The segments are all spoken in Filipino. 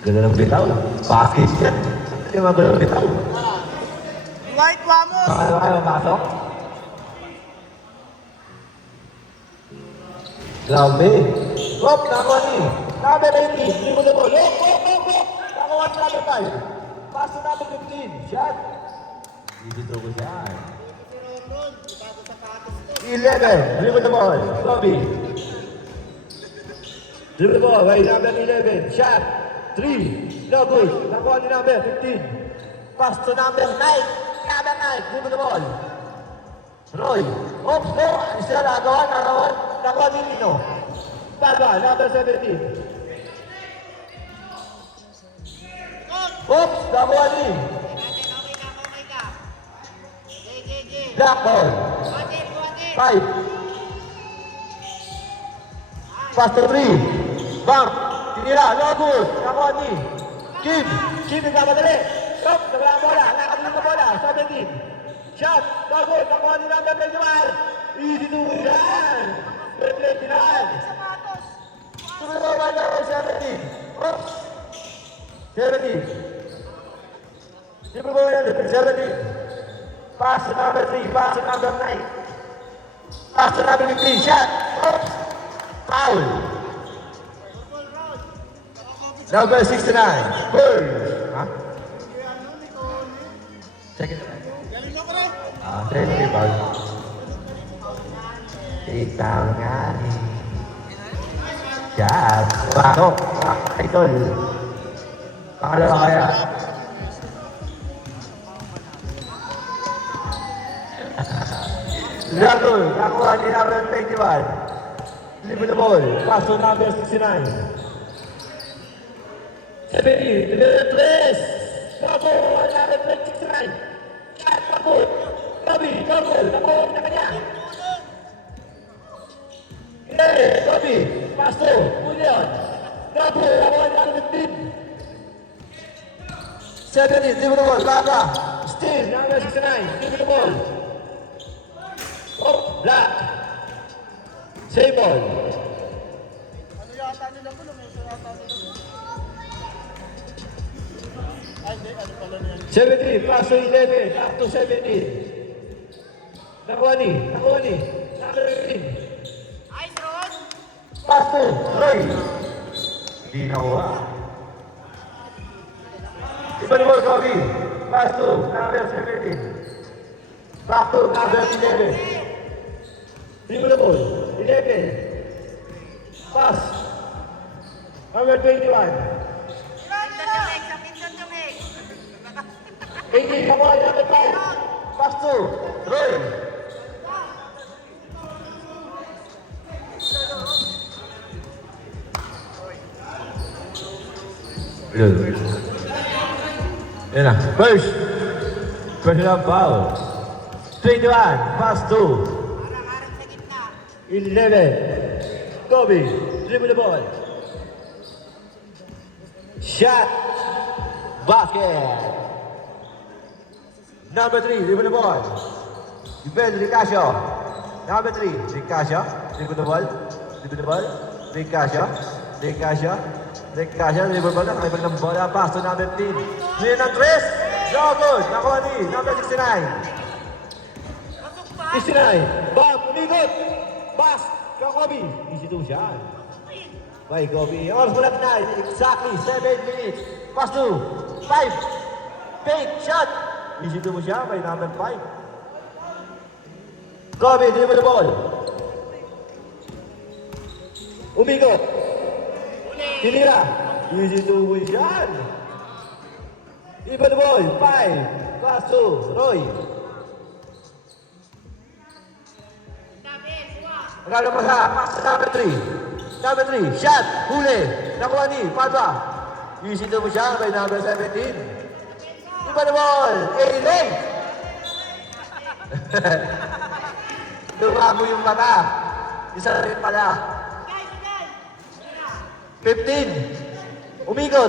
Ganda ng bitaw. Package yan. Hindi mga ganda ng bitaw. Dwight Ramos! Ano kayo pasok? Grabe. Hop, nakuha ni. Number 80. Hindi mo na po. Hop. Nakuha ni number 5. Pass to number 15. Shot. Hindi dito ko siya. 11. Dribble the ball. Kobe. Dribble the ball. By number 11. Shot. 3. No good. Nakuha ni number 15. Pass to number 9. Number 9. Dribble the ball. Roy. Oops. No. Isa nagawa. Nakuha ni Nino. Baba. Number 17. Oops. Nakuha ni. Black ball. 5. Pass to 3. Bang. Tinira. No good. Nakuha ni. Kim. Kim nagkamadali. Stop. Nagala ang bola. Nakabulong na bola. 17. Shot. No good. Nakuha ni number 21. Easy to win. 29. Sumunod na number 17. Oops. 17. Siyempre mo yan. 17. Pass to number 3. Pass to number 9. Pass to number 15. Shot. Oops. Foul. Number 69. Burn. Ha? Second. Second ball. Ikaw nga ni. Shot. Pasok. Idol. Pangalawa kaya. Ratol. Nakuha ni number 21. Dribble the ball. Pass to number 69. 70. Tres. Nakuha number 69. Shot. Nakuha. Kobe. Nakuha na kanya. Kobe. Pass to. Julian. Nakuha number 15. 70. Dribble the ball. Baka. Still. Number 69. Dribble the ball. Oh, black. Same ball. Ano yata nila po? Lumesa yata nila po. Ay, hindi. Ano pala niyan? 17, pass to 11, up to 17. Nakuha ni. Number 18. Ice Ron! Pass to Roy. Hindi nakuha. Iba ni ball, Kobe. Pass to number 17. Back to number 11. Dribble the ball. 11. Pass. Number 21. 18, come on, number 5. Pass to Roy. Yan na. First personal foul. 21, pass to 11. Kobe, dribble the ball. Shot. Basket. Number 3, dribble the ball. Defense, Ricasio. Number 3, Ricasio. Dribble the ball. Ricasio. Dribble the ball. Nakalipan ng bola. Pass to number 15. Clear ng 3. No good. Nakuha ni number 69. 69. Bang, umikot. Pass. Kobe. Easy to shot. By Kobe. Oras mo lang na. Exactly 7 minutes. Pass to 5. Fake shot. Easy to mo siya by number 5. Kobe, dribble the ball. Umikot. Tinira. Easy to mo siya. Dribble the ball. 5. Pass to Roy. Nagano pa sa pass to number 3. Number 3, shot, huli. Nakuha ni Padua. Easy to mo siya by number 17. Iba the ball. 18. Lumabo yung mata. Isa rin pala. 15. Umikot.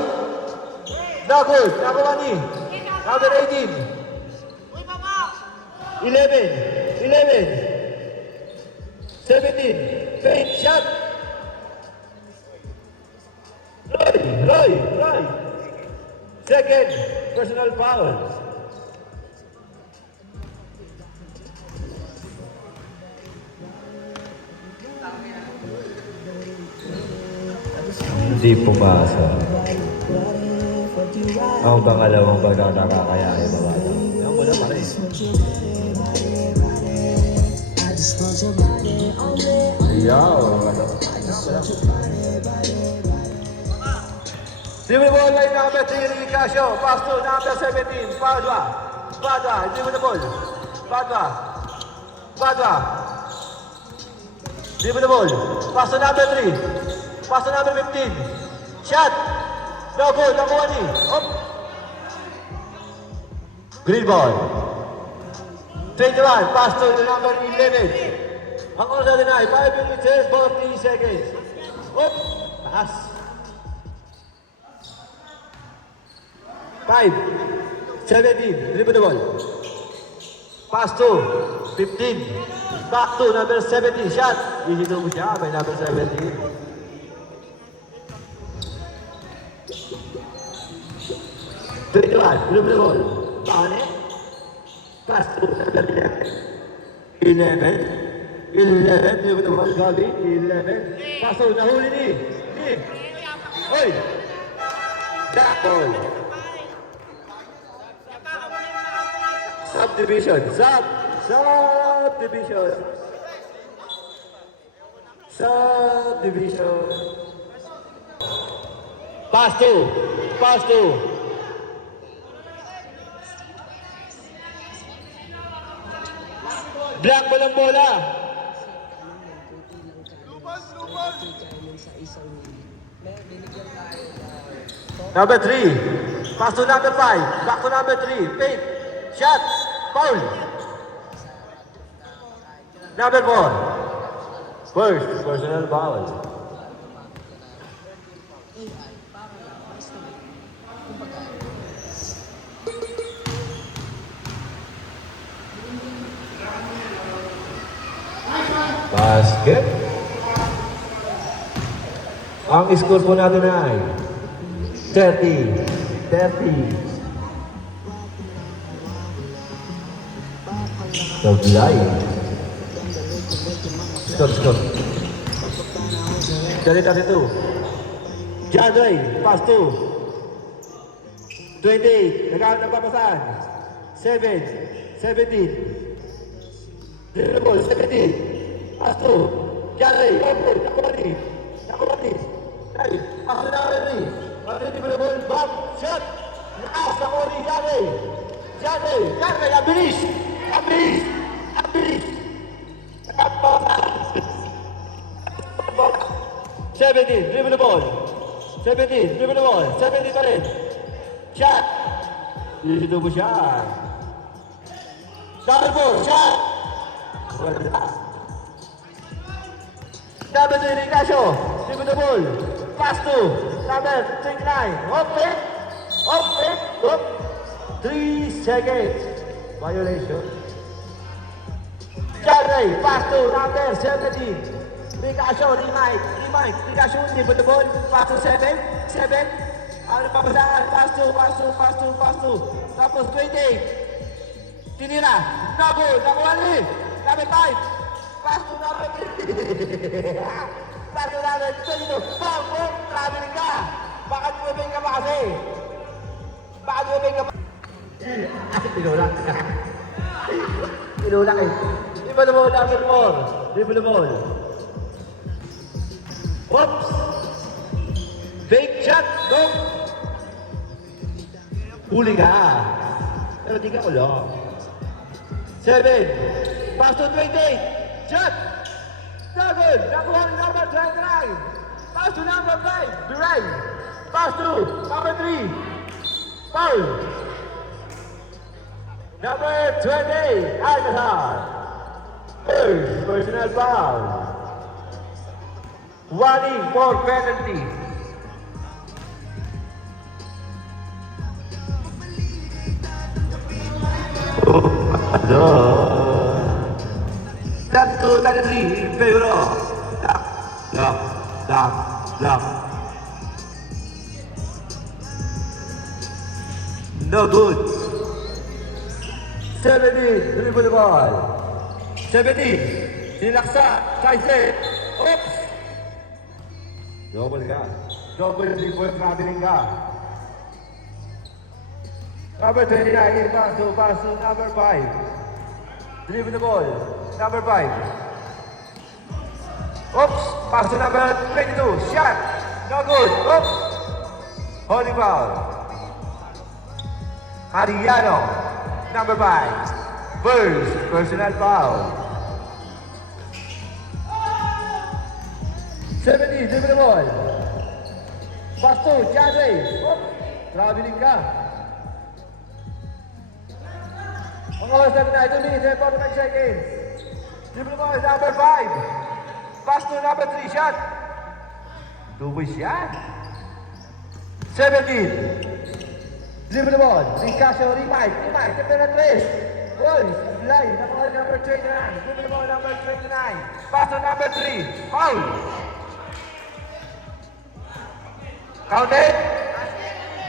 No good. Nakuha ni number 18. 11. 17. Fake shot. Roy. Roy. Second, personal foul. Hindi pumasa. Ang pangalawang pagkakakayain mga bata. Ang muna pa rin. Ayaw. Hindi mo ball line number 3, Ricky Casio. Pass to number 17, Padua. Hindi mo na ball. Padua. Hindi mo na ball. Pass to number 3. Pass to number 15. Shot. No good. Nakuha ni. Hop. Green ball. 21. Pass to the number 11. Ang oras natin ay 5 minutes and 40 seconds. Hop. Taas. 5. 17. Dribble the ball. Pass to 15. Back to number 17. Shot. Isito mo siya. May number 17. 21, dribble the ball. Paane. Pass to number 11. 11, dribble the ball. Gabi. 11. Pass to nahuli ni. Hoy. Back ball. Subdivision. Pass to. Black ball ang bola. Number 3. Pass to number 5. Back to number 3. Fake. Shot. Foul. Number 4. First, personal foul. Basket. Ang score po natin ay 30. Taglay. Stop. 32. John Ray, pass to 28. Nagpapasan. 7. 17. Dribble, 17. Pass to John Ray. Nakuha ni. Ay, pass na rin. Dribble, back, shot. Nakas, nakuha ni John Ray. John Ray, ang bilis. 17, dribble the ball. 17 pa rin. Shot. Dito mo siya. Number 4, shot. Wala. Number 3, Nicasio. Dribble the ball. Pass to number 39. Hop. 3 seconds. Violation. Charlie, pass to number 17. Nicasio, Mike. Nicasio, dribble the ball. Pass to 7. Ano papasahan? Pass to. Tapos 28. Tinira. Nakuha ni. Number 5. Pass to number 3. Pass to number 22. Bang! Traveling ka. Bakit moving ka pa kasi? Tinulak eh. Dribble the ball, number 4. Dribble the ball. Oops! Fake shot, go! Huli ka. Pero di ka ulo. 7. Pass to 28. Shot! No good! Nakuha ni number 29. Pass to number 5. Duray. Pass to number 3. Foul. Number 20. Alcazar. First personal foul. Warning for penalty. That's two penalty in favor of lock. No good. 17, dribble the ball. 17, sinaksa, Kaise. Oops! Double ka. Double dribble, traveling ka. Number 29, pass to number 5. Dribble the ball. Number 5. Oops! Pass to number 22. Shot! No good. Oops! Holding foul. Ariano. Number 5. First personal foul. 70, dribble the ball. Pass to Chandray. Oops! Traveling ka. Ang oras natin na 2 minutes and 45 seconds. Dribble the ball, number 5. Pass to number 3, shot. Two-way shot. 17. Dribble the ball. Ricasio, Remite, Tempera 3. Goal, line, nakuha number 29. Dribble the ball, number 29. Pass to number 3. Foul. Counted.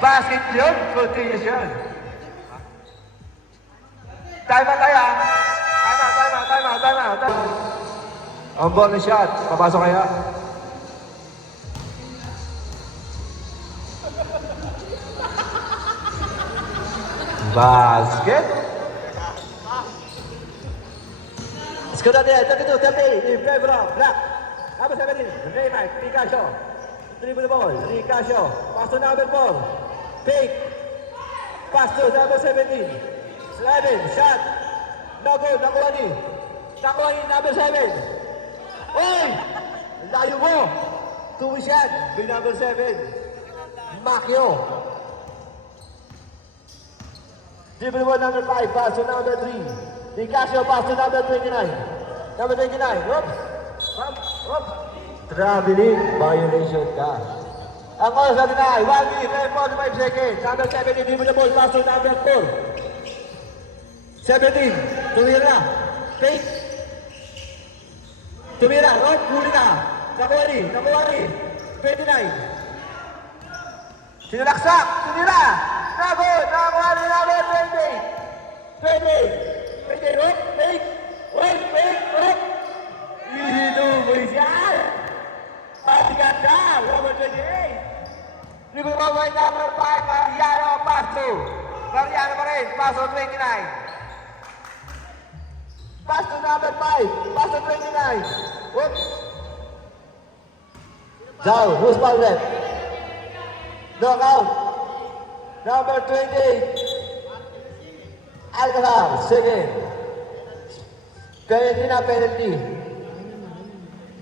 Basket yun. Continuous yun. Time out tayo. Time out. Ang bonus shot. Papasok kaya? Basket. Score natin. 32-30 in favor of Black. Number 17, Raymond, Ricasio. Dribble the ball, Ricasio. Pass to number 4. Fake. Pass to number 17. Sliding, shot. No good, nakuha ni number 7. Oy! Layo mo. Two-way shot. By number 7. Macchio. Dribble the ball, number 5. Pass to number 3. Ricasio, pass to number 29. Number 29. Oops. Oops. Traveling. Violation ka. Ang oras natin ay 1 minute and 45 seconds. Number 17, dribble the ball, pass to number 4. 17. Tumira. Fake. Tumira. Rob, huli na. Nakuha ni. 29. Sinalaksak. Tumira. Nakuha ni number 20. 20. Rob, fake. Rob. Inuwi siya. Patigan ka. Number 28. Dribble ball by number 5. Mariano. Pass to. Mariano pa rin. Pass to 29. Pass to number 5. Pass to 29. Whoops. Down. Who's foul left? Knockout. Number 28. Alcazar. Second. Penalty na penalty.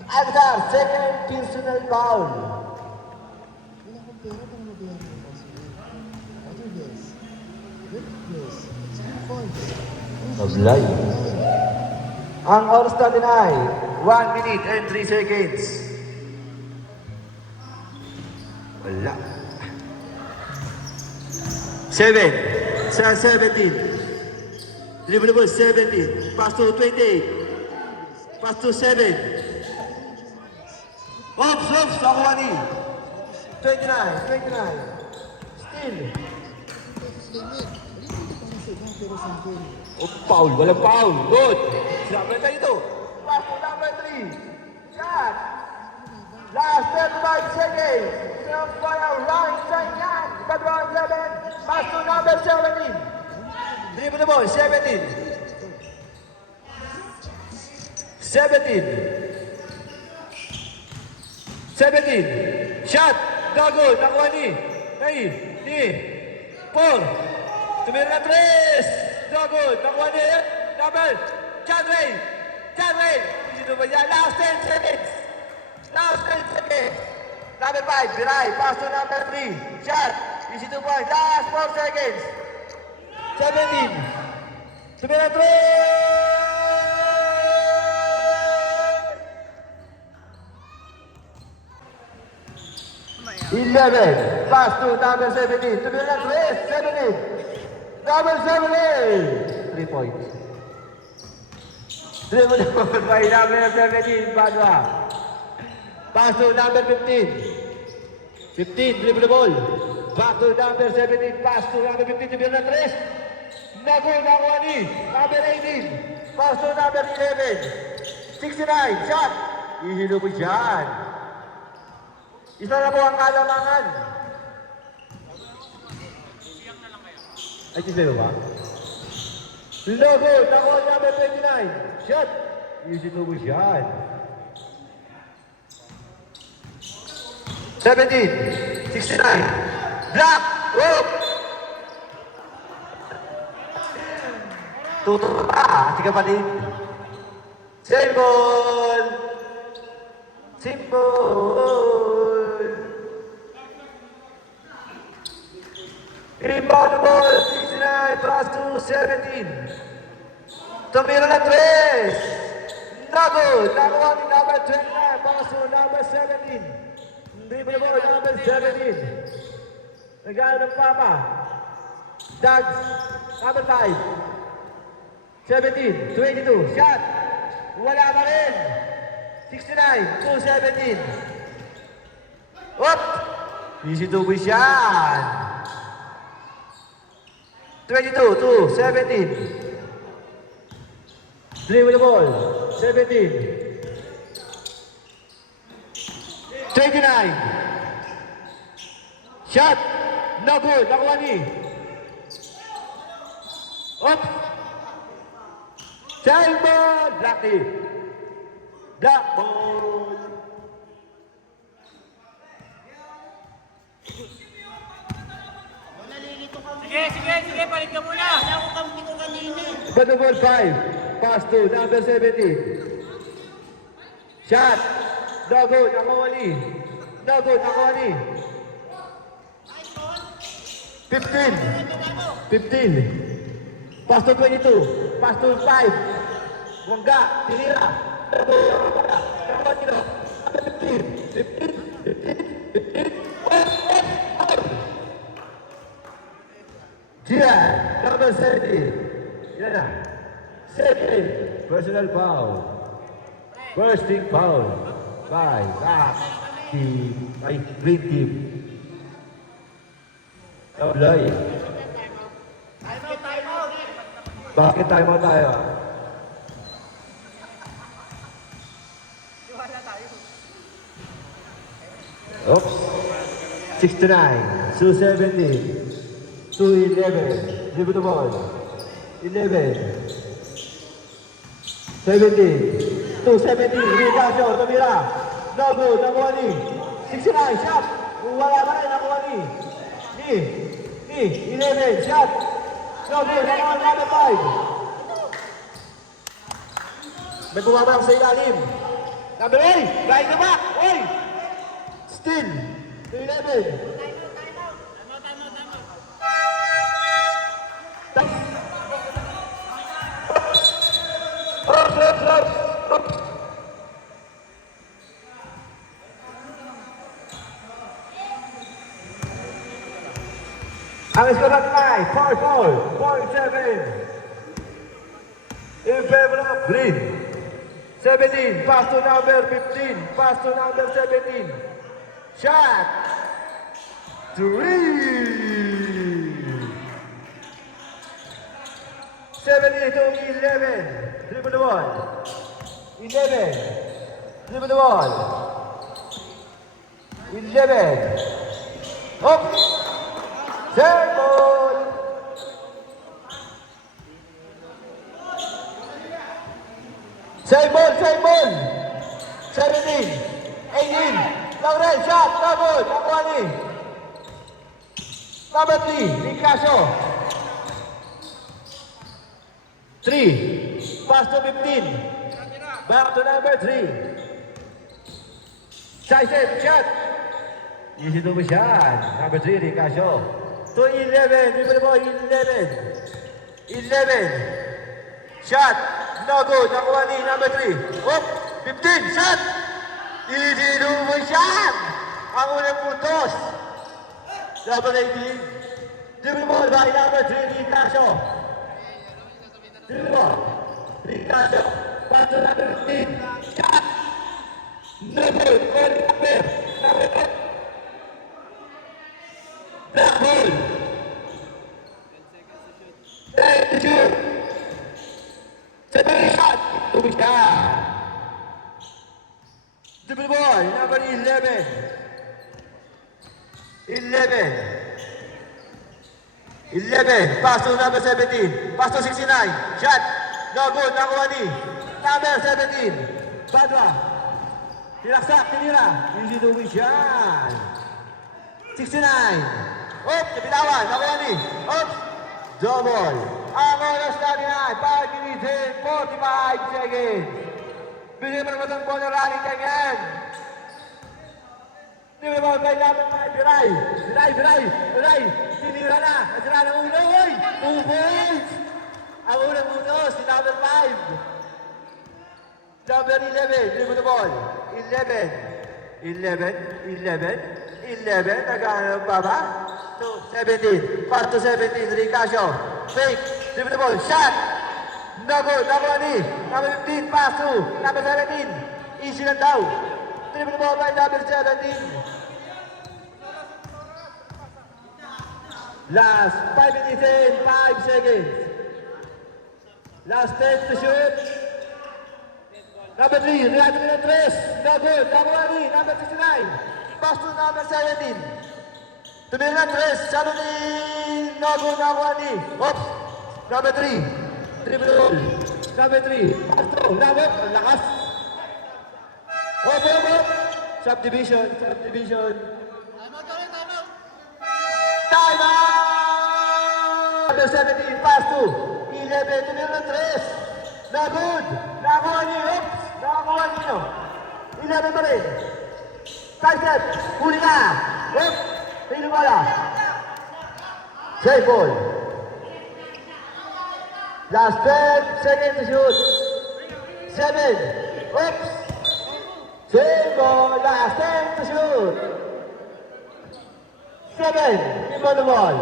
Alcazar. Second personal foul. Wala akong pera pang mabayaran ng password. Other guys. Red guys. Steve Forbes. Maglay. Ang oras natin ay 1 minute and 3 seconds. Wala. 7. Sa 17. Dribble 17. Pass to 28. Pass to 7. Oops. Nakuha ni. 29. Still. Oh, foul. Walang foul. Good. Sinabi tayo ito. Pass to number 3. Shot. Last 35 seconds. Sinambayaw. Line time yan. Padron 11. Pass to number 17. Dribble the ball. 17. 17. Shot. No good. Nakuha ni. 4. Tumira na 3. No good. Nakuha ni. Number. Chandray. Sino ba yan? Last 10 seconds. Number 5. Biray. Pass to number 3. Shot. Easy 2 points. Last 4 seconds. 17. Tumira na 3. 11. Pass to number 17. Tumira na 3. 17. Number 17. 3 points. Dribble by number 17. Badwa. Pass to number 15. 15, dribble the ball. Back to number 17, pass to number 15, number 3. Nago, nakuha ni number 18. Pass to number 11. 69, shot. Ihilo mo dyan. Isa na po ang kalamangan. Ay, sisero ba? Logo, nakuha number 29. Shot. Ihilo mo dyan. 17, 69. Block. Whoop. Tututo pa. Sige pa din. Symbol. Symbol. Inbound ball. 69 pass to 17. Tumira na 3. Nago. Nakuha ni number 29. Pass to number 17. Dribble ball number 17. Nagano ng Papa. Dags. Number 5. 17, 22, shot. Wala pa rin. 69, 217. Up. Easy to be shot. 22, 217. Dribble the ball. 17. 29. Shot. No good. Nakuha ni. Up. Simon. Black team. Black ball. Sige, palit ka muna. Wala ko kampi ko kanina. Ball ball 5. Pass to number 17. Shot. No good. Nakuha ni. No good. Nakuha ni. 15. 15. Pass to 22. Pass to 5. Wangga. Tinira. Nakuha ni. 15. Gia. Number 17. Yan na. 17. Personal foul. Bursting foul. By back. Ay, green team. Tablay. Bakit time out tayo? Oops. 69. 270. 211. Dribble the ball. 11. 17. 270. Ricasio. Tumira. No good. Nakuha ni. 69. Shot. Wala pa rin. Nakuha ni. 11. Shot. No good. Nakuha number 5. May bumabang sa ilalim. Number 8. Right na back. Oy! Still. 11. Ang score natin ay 4-4, 4-7 in favor of green. 17, pass to number 15, pass to number 17. Shot! 3! 17 to 11. Dribble the ball. 11. Dribble the ball. 11. Up! Sermon! Sermon! 17! 18! Laurel, shot! Double! Nakuha ni! Number 3, Ricasio. 3. Pass to 15. Back to number 3. Saisen, shot! Easy to be shot. Number 3, Ricasio. To 11, dribble the ball, 11. 11. Shot. No good. Nakuha ni number 3. Up. 15. Shot. Easy to be shot. Ang unang puntos. Number 18. Dribble ball by number 3, Ricasio. Dribble ball. Ricasio. Pass to number 15. Shot. No good. Number 10. Black ball. 10 to shoot. Second shot. Tubig siya. Dribble ball, number 11. 11, pass to number 17, pass to 69, shot, no good, nakuha ni number 17, Badwa, tinaksak, tinira, easy to win shot, 69, oops, nabitawan, nakuha ni, oops, double, ang oras natin ay 5 minutes and 45 seconds, bigyan mo naman ang ball na running time yan. Hindi mo naman kailangan mga Biray, sinira na, nasira na ulo, oy, 2 points! Ang unang uno, si number 5. Number 11, dribble the ball, 11, nagano pa ba? 17, pass to 17, Ricasio, fake, dribble the ball, shot! No good, nakuha ni, number 15, pass to, number 17, easy lang daw. Dribble the ball by number 17. Last 5 minutes and 5 seconds. Last 10 to shoot. Number 3, Renato Milantres. No good. Nakuha ni, number 69. Pass to number 17. To Milantres. Sabi ni, no good. Nakuha ni. Oops. Number 3. Dribble the ball. Number 3. Pass to. Labot. Ang lakas. Op. Subdivision. Time out! Number 17, pass to 11 to Milantres. Na good. Nakuha ni. Oops. Nakuha ni. 11 pa rin. Sidestep. Huli ka. Oops. Tingin mo lang. Save ball. Last 10 seconds to shoot. 7. Oops. Save ball. Last 10 to shoot. 7. Give on the ball.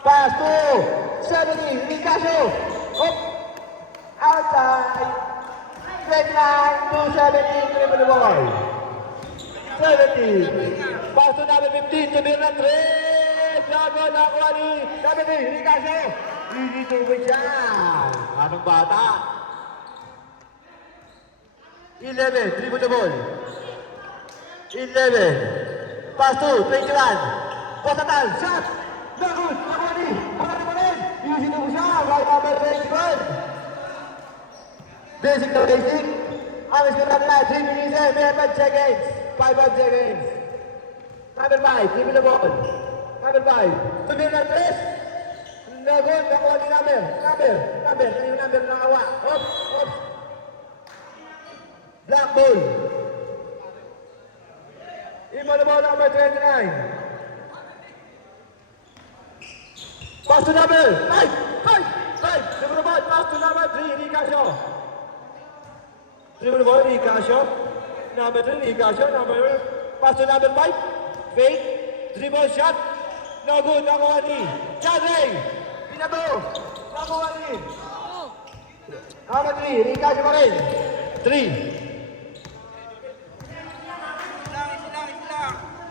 Pass to 70. Ricasio. Up. Outside. Straight line to 70. Give on the ball. 70. Pass to number 15 to Milantres. Double nakuha ni 70. Ricasio. Easy to win siya. Anong bata? 11. Dribble the ball. 11. Pass to 21. Potatal, shot! No good! Nakuha ni! Nakuha pa rin! Easy to siya! Right number 21. Basic na basic. Ang score natin na 3 minutes and 5 seconds. 5 seconds. Number 5, give me the ball. Number 5. To Milantres. No good! Nakuha ni number. Ito yung number na nakawa. Oops! Black ball. Imo the ball number 29. Pass to number 5. Dribble the ball, pass to number 3, Ricasio. Dribble the ball, Ricasio. Number 3, Ricasio. Pass to number 5. Fake. Dribble shot. No good, nakuha ni Chadley. Pinabo. Nakuha ni. Number 3, Ricasio pa rin. 3.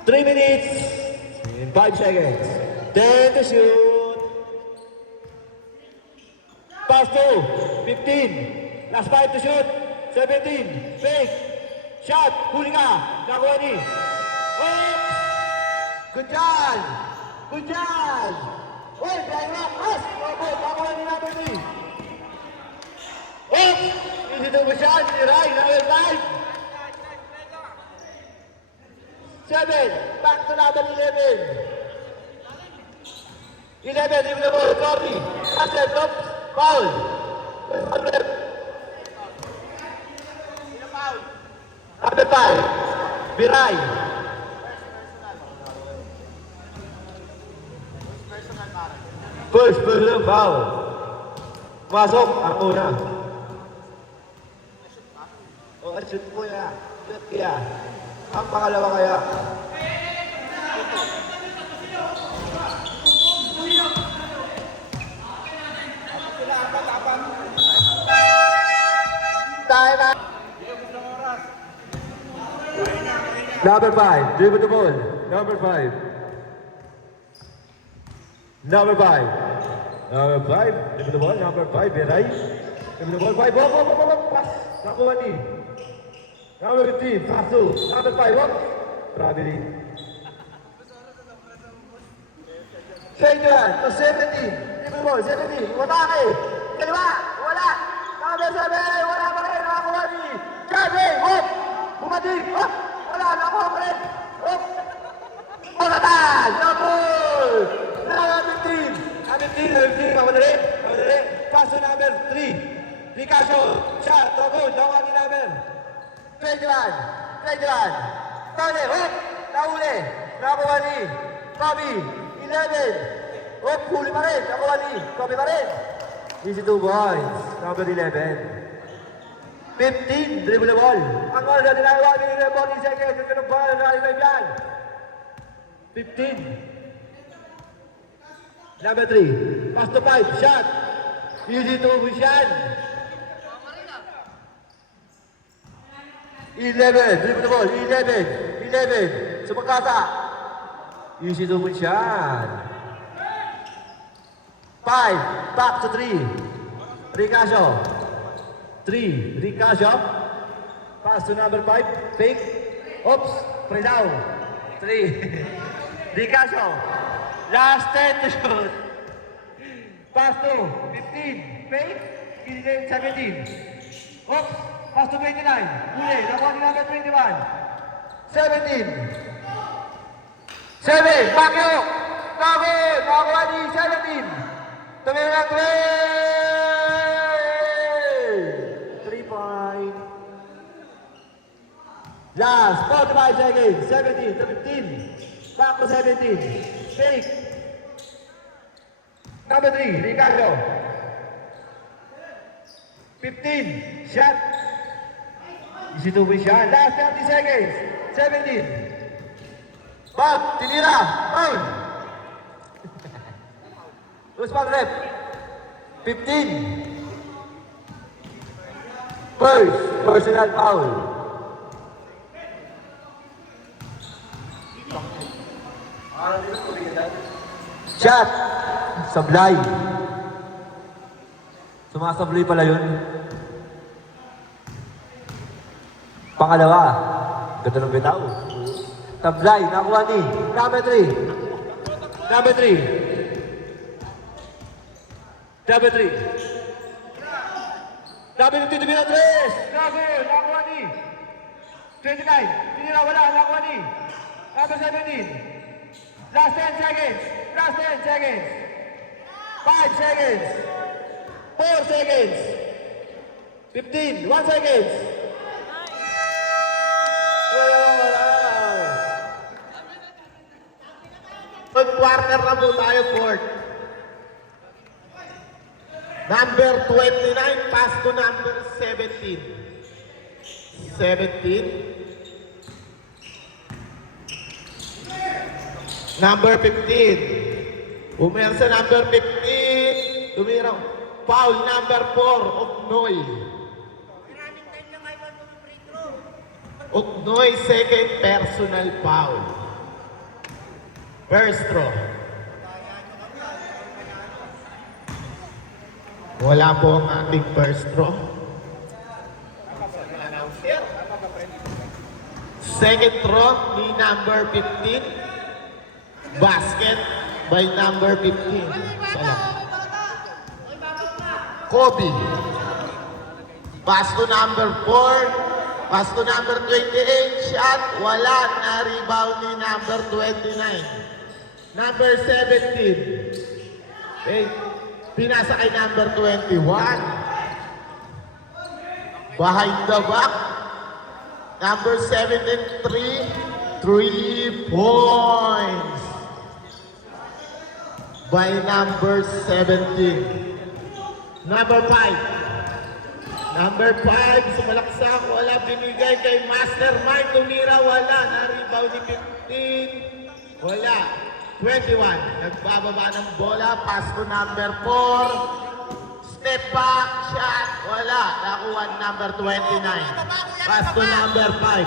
3 minutes and 5 seconds. 10 to shoot. Pass to 15. Last 5 to shoot. 17. Fake. Shot. Huli ka. Nakuha ni. Oops. Good job. Uy, blind rock. Pass. Nakuha ni number 3. Oops. Easy to go shot. Right. Number 5. 7, back to number 11. 11, leave the ball, copy. Pass it, up, foul. Number 5, Biray. First personal foul. Masok, ang una. Shoot mo yan. Shoot kaya. Ang pangalawa kaya. Time out. Number 5, dribble the ball. Number 5. Number 5. Number 5. Libre the ball. Number 5. Beray. Libre the ball. 5. Walk. Pass. Nakuha ni. Number 15. Paso. Number 5. Walk. Probably. Change yan. To 17. Libre the ball. 17. Watake. Kaliwa. Wala. Number 7. Wala pa rin. Nakuha ni. Kevin. Walk. Bumating. Walk. Wala. Nakuha pa rin. Walk. Matatan! Number 15! 15, kamadali! Pass to number 3. Picasso, shot, no good, no money number. 21. Tony, hook! Nahuli! Nakuha ni Kobe, 11. Hook, huli pa rin, nakuha ni Kobe pa rin. Easy 2 points, number 11. 15, dribble the ball. Ang oras na tinagawa ni Lebon, seconds, yung ganun ba, nalilay yan. 15. Number 3. Pass to 5. Shot. Easy to Bushan. 11. Dribble the ball. 11. Sumakata. Easy to Bushan. 5. Back to 3. Ricasio. 3. Ricasio. Pass to number 5. Fake. Oops. Play down. 3. Ricasio. Last 10 to shoot. Pass to 15. Fake. 17. Oops. Pass to 29. Huli. Nakuha ni number 21. 17. 7. Bakyo. Nakuha ni 17. Tumira ng 3 point. Last 45 seconds. 17 to 15. Back to 17. Fake. Number 3, Ricardo. 15. Shot. Easy to win shot. Last 30 seconds. 17. Back. Tinira. Foul. Usman rep. 15. First. Personal foul. Shot! Sablay. Sumasablay pala yun. Pangalawa. Ganda ng bitaw. Sablay. Nakuha ni. Number 3. Number 3. Number 3. Number 15 to be na 3. Nakuha ni. 29. Tinira wala. Nakuha ni. Number 17. Last 10 seconds. 5 seconds. 4 seconds. 15. 1 second. Mag-quarter na po tayo, fourth. Number 29, pass to number 17. 17. Number 15. Umersa number 15. Tumira. Foul number 4, Oknoy. Oknoy, second personal foul. First throw. Wala po ang ating first throw. Second throw ni number 15. Basket by number 15. Salam. Kobe. Pass to number 4. Pass to number 28. Shot. Wala. Na-rebound ni number 29. Number 17. Okay. Pinasa kay number 21. Behind the back. Number 73. 3 points. By number 17. Number 5. Number 5, sumalaksak, wala, binigay kay Mastermind, tumira, wala, na-rebound ni 15, wala. 21, nagbababa ng bola, pass to number 4, step back, shot, wala, nakuha number 29, pass to number 5.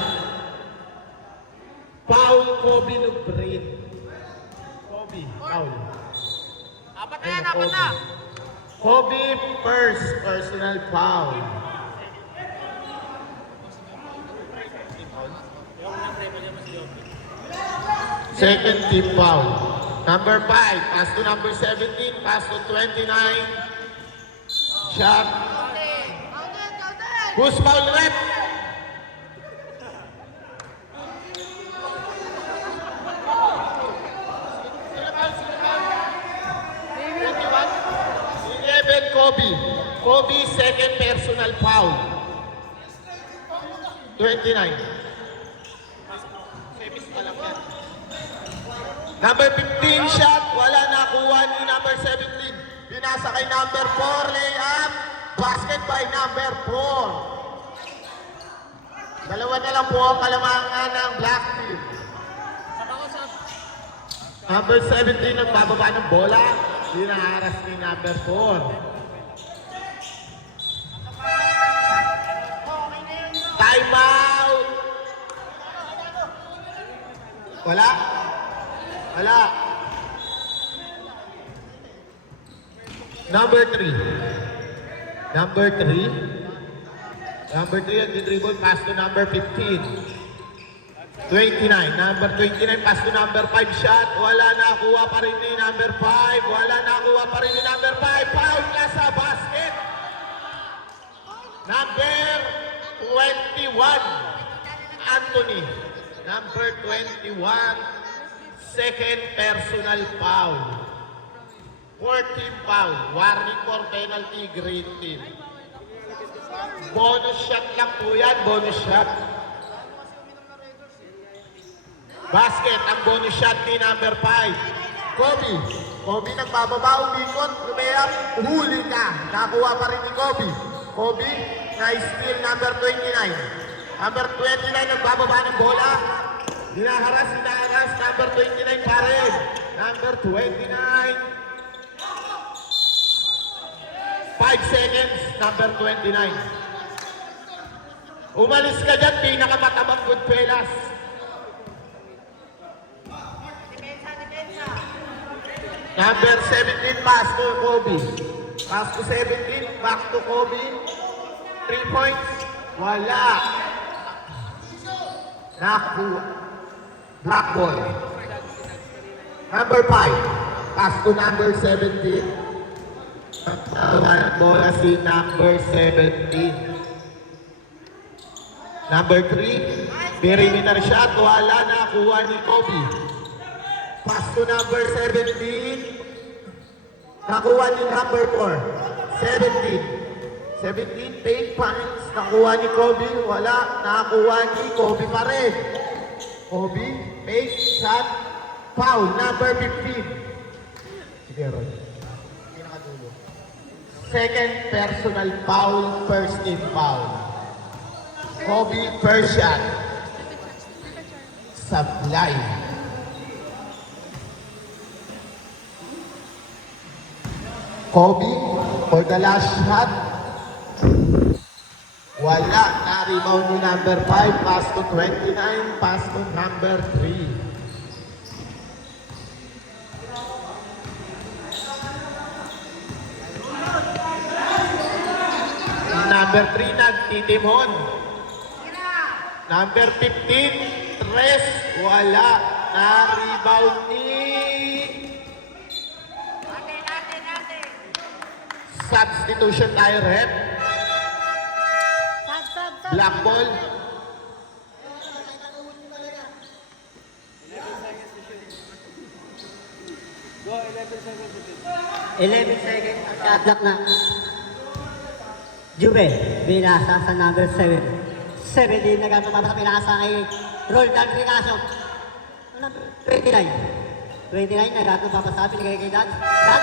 Foul, Kobe Lubrin. Kobe, foul. Apat na yan, apat na. Kobe, first personal foul. Second team foul. Number 5, pass to number 17, pass to 29. Shot. Who's foul rep? Kobe. Kobe, second personal foul. 29. Number 15 shot, wala nakuha ni number 17. Pinasa kay number 4, layup. Basket by number 4. Dalawa na lang po ang kalamangan ng black team. Number 17 nagbababa ng bola. Hinaharas ni number 4. Time out! Wala? Wala. Number 3. Number 3. Number 3 ang dribble pass to number 15. 29. Number 29 pass to number 5 shot. Wala nakuha pa rin ni number 5. Wala nakuha pa rin ni number 5. Foul niya sa basket. Number 21. Anthony. Number 21. Second personal foul. 14 foul. Warning for penalty, green team. Bonus shot lang po yan. Bonus shot. Basket, ang bonus shot ni number 5. Kobe. Kobe nagbababa, umikot, lumayap, huli ka. Nakuha pa rin ni Kobe. Kobe, na-steal number 29. Number 29, nagbababa ng bola. Hinaharas, number 29 pa rin. Number 29. 5 seconds, number 29. Umalis ka dyan, pinakamatamang Goodfellas. Number 17, pass to Kobe. Pass to 17, back to Kobe. 3 points, wala. Nakuha. Black ball. Number 5, pass to number 17. Bola si number 17. Number 3, perimeter shot, wala nakuha ni Kobe. Pass to number 17. Nakuha ni number 4. 17. 17, paint points. Nakuha ni Kobe. Wala. Nakuha ni Kobe pa rin. Kobe, paint, shot, foul. Number 15. Sige, Roy. Second personal foul, first team foul. Kobe, first shot. Supply. Kobe, for the last shot. Wala. Na-rebound ni number 5. Pass to 29. Pass to number 3. Number 3 nagtitimon. Number 15, Tres. Wala. Na-rebound ni substitution tayo, rep. Black ball. Go, 11 seconds. 11 seconds. Shot na. Juve, binasa sa number 7. 17 na gano'n sa binasa kay Roldan Ricacio. Number 29. 29 na gano'n papasabi kay Dan. Dan.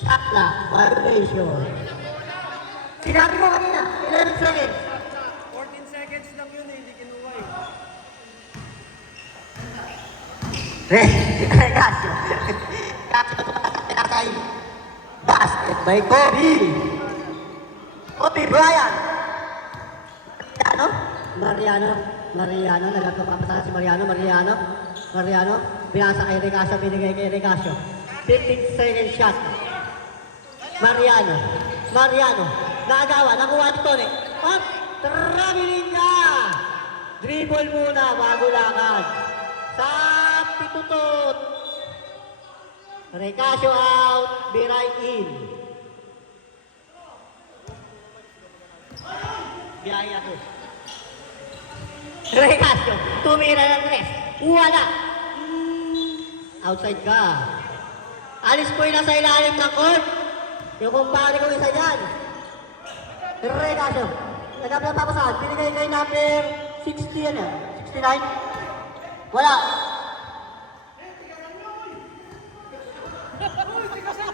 Shot na. Violation. Sinabi mo kanina, 11 seconds. 14 seconds lang yun eh, hindi kinuha eh. Ricacio. Kay basket by Kobe. Kobe Bryant. Mariano, nagpapapasaka si Mariano. Mariano, binasa kay Recasio, binigay kay Recasio. 15 second shot. Mariano, naagawa, nakuha ni Tony. Up, traveling ka! Dribble muna, bago lakad. Sa pitutot. Recasio out, Biray in. Biyaya ko. Recasio, tumira ng tres. Wala. Outside ka. Alis po yun sa ilalim ng court. Yung kumpare ko isa dyan. Recasio, nagpapapasahan. Binigay kay number 60 yan eh. 69. Wala.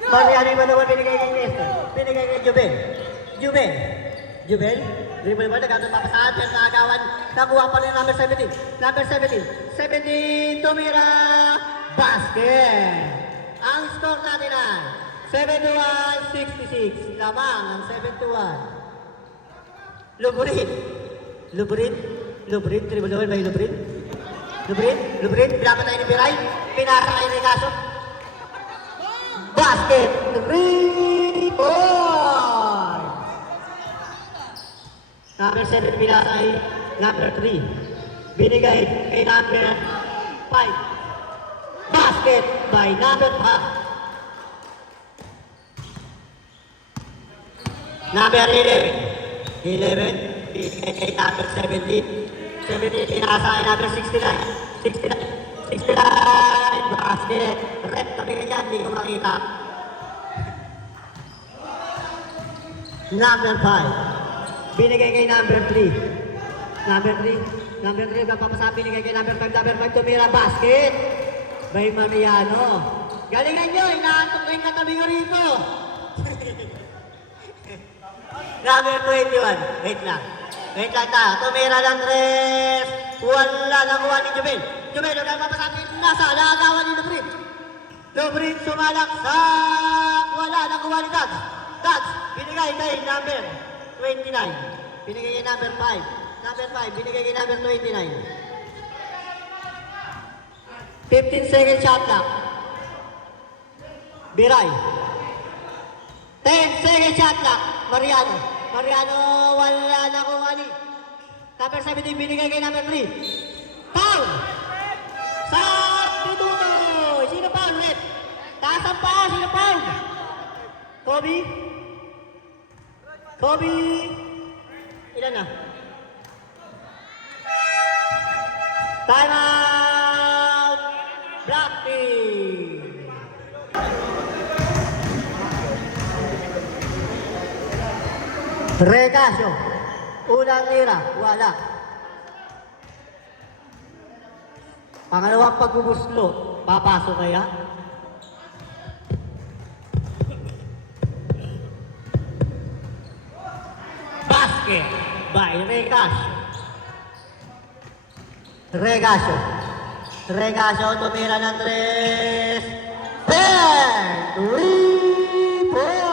Mariano yung naman binigay kay Nestor. Binigay kay Jubel. Dribble mo, nagpapasahan. Pero nakagawan. Nakuha pa rin number 17. Number 17. 17, tumira. Basket. Ang score natin ay 71-66. Lamang ang 71. Lubrin, dribble naman by Lubrin. Pinapatay ni Biray. Pinasa kay Recasio. Basket. 3-point. Number 7 pinasa kay number 3. Binigay kay number 5. Basket by number 5. Number 11. Binigay kay number 17. 17 pinasa kay number 69. Basket. Rep kami ganyan, hindi ko makita. Number 5. Binigay kay number 3. Number 3, magpapasabi binigay kay number 5. Number 5, tumira basket. By Mariano. Galingan nyo, inaantok ko yung katabi ko rito. Number 21. Wait lang tayo. Tumira ng tres. Wala nakuha ni Jubel. Jubel, magpapasabi nasa. Nakagawa ni Lubrin. Lubrin sumalaksak. Wala nakuha ni Dags. Dags, binigay kay number 29. Binigay kay number 5. Number 5, binigay kay number 29. 15 second shot clock. Biray. 10 second shot clock. Mariano, wala na kung ani. Number 17, binigay kay number 3. Foul! Sa tututo! Sino foul, Rep? Taas ang paa, sino foul? Kobe! Ilan na? Time out! Black team! Recasio. Unang tira, wala. Pangalawang pagbubuslo, papasok kaya? Basket by Recasio, tumira ng tres. 10! 3-point!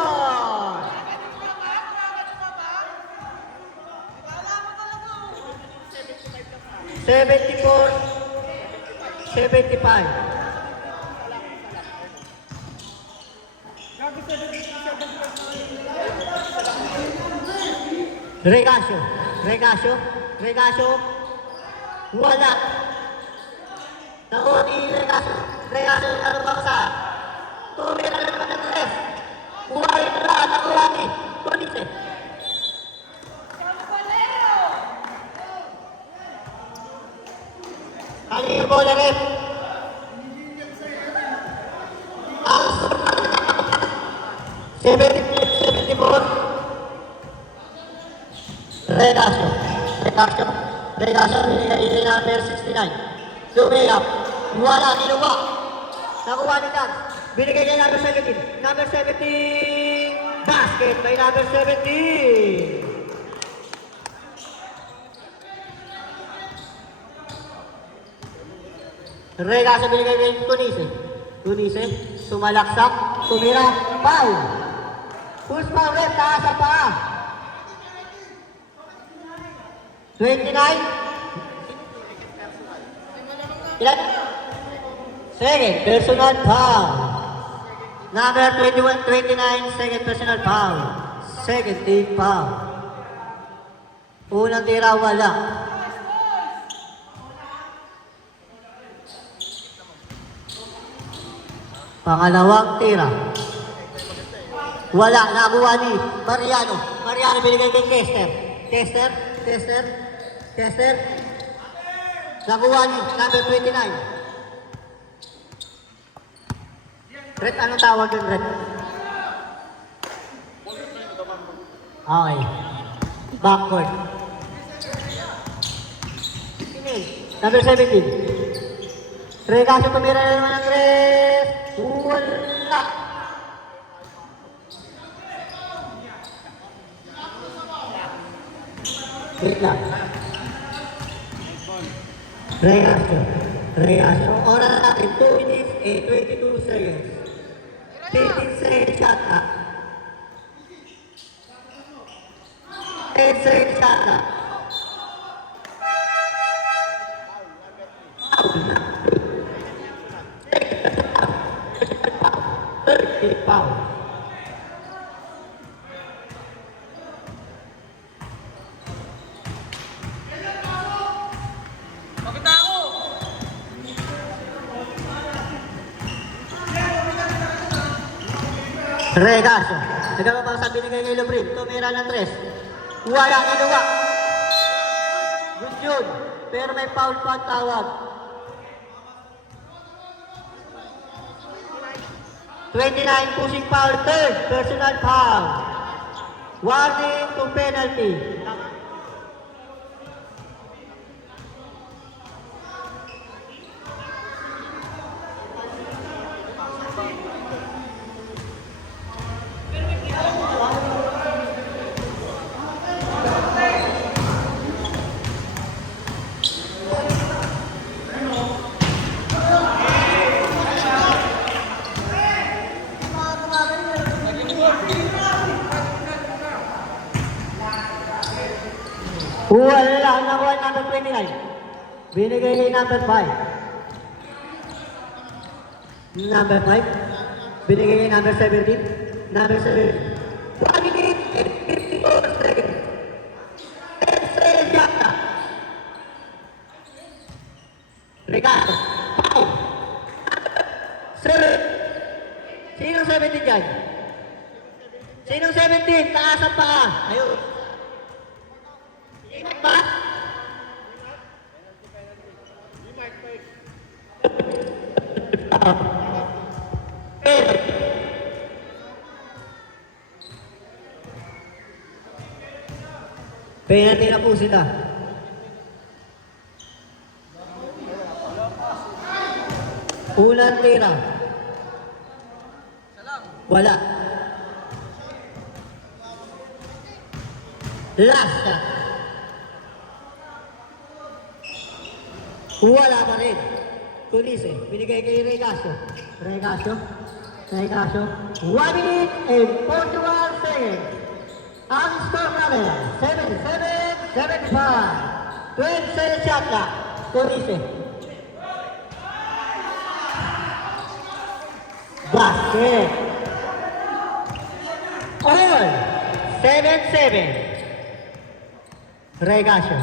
$74, 75. Recasio, wala. Nakuha ni Recasio, ano ba sa? Tumira na naman ng tres. Buhay na lang, nakuha ni Tonice. Ano yung bola, Rep? Ang 74. Recasio, binigay ni number 69. Lumiyap. Wala, kinuha. Nakuha ni Dan. Binigay kay number 17. Number 17. Basket by number 17. Recasio binigay kay Tunice. Sumalaksak. Tumira. Foul. Push foul, Rep. Taas ang paa. 29. Ilan? Second, personal foul. Number 21-29, second personal foul. Second team foul. Unang tira, wala. Pangalawang tira. Wala, nakuha ni Mariano. Mariano binigay kay Kester. Kester. Nakuha ni number 29. Red, anong tawag yun, Red? Okay. Backcourt. Number 17. Regaso tumira na naman ng Red. Wala. Wait lang. Regaso. Oras natin, 2 minutes and 22 seconds. 15 seconds shot na. 10 seconds shot na. Foul. Bakit ako? Regaso. Nagkama pa sa binigay kay Lubrin. Tumira ng 3. Wala kinuha. Good yun. Pero may foul pa ang tawag. 29 pushing foul, third personal foul. Warning to penalty. Wala nakuha number 29. Binigay ni number 5. Number 5. Binigay ni number 17. Number 17. 1 minute and 54 seconds. 10 seconds yata. Regalo. Foul. 7. Sinong 17 dyan? Sinong 17? Taas ang paa. Ayun. Ba? Penalty na po sila. Unang tira. Wala. Last na. Wala pa rin. Tulise, binigay kay Regaso. Regaso. 1 minute and 41 seconds. Ang score namin, 77-75. 20 shot na. Tulise. Basket. All. 7-7. Regaso.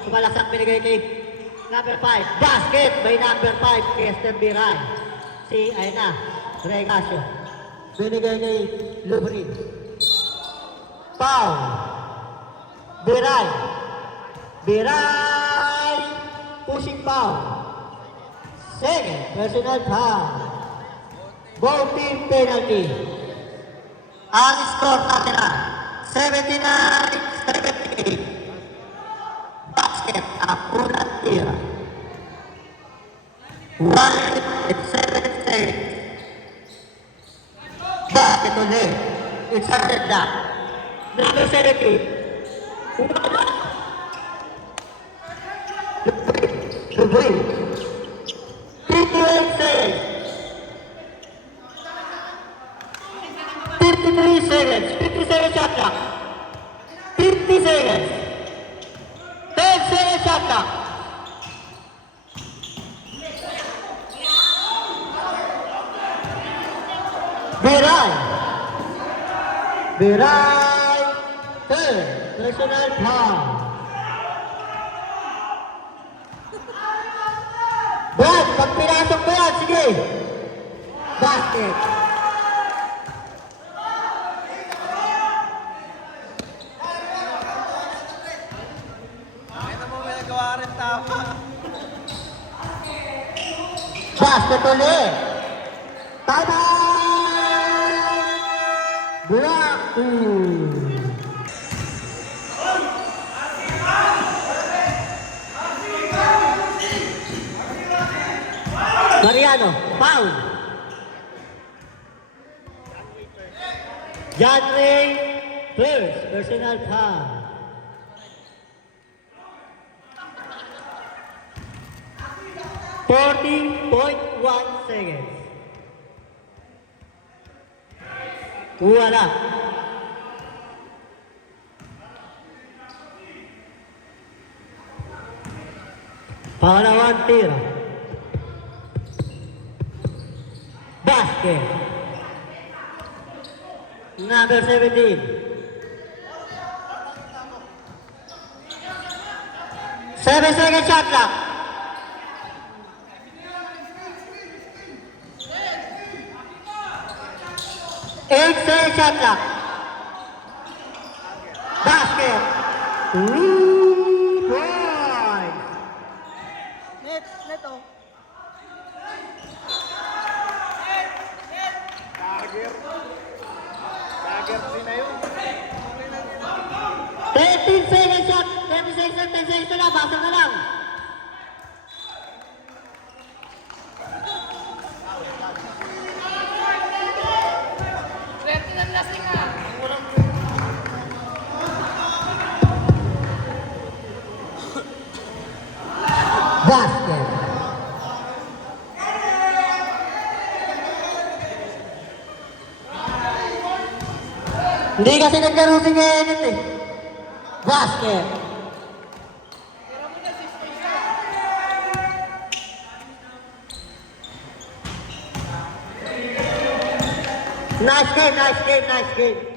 Sumalaksak binigay kay number 5. Basket by number 5. Kester Biray. Ayun na. Regaso. Binigay kay Lubrin. Foul. Biray. Pushing foul. Second personal foul. Both team penalty. Ang score natin na 79-78. Basket ang unang tira. 1 and 7 seconds. Basket ulit. It's a red dot. Number 17. Lubrin. 58 seconds. 53 seconds. 57 shot clock. 50 seconds. 10 seconds Biray 10. Personal foul. Brad, pag pinasok mo yan, sige. Basket. Ito mo may nagawa rin tama. Basket ulit. Time out! Block 2. Mariano, foul. John Ray, first, personal foul. .1 seconds. Wala. Pangalawang tira. Basket. Number 17. 7-second shot clock. 8-second shot clock. Basket. 3 points. Neto. Dagger din na yun. 13-second shot. 10 seconds na lang. Basag na lang. Swerte ng lasing ah. Basket. Hindi kasi nagkaroon si Ngenet eh. Basket. Nice game.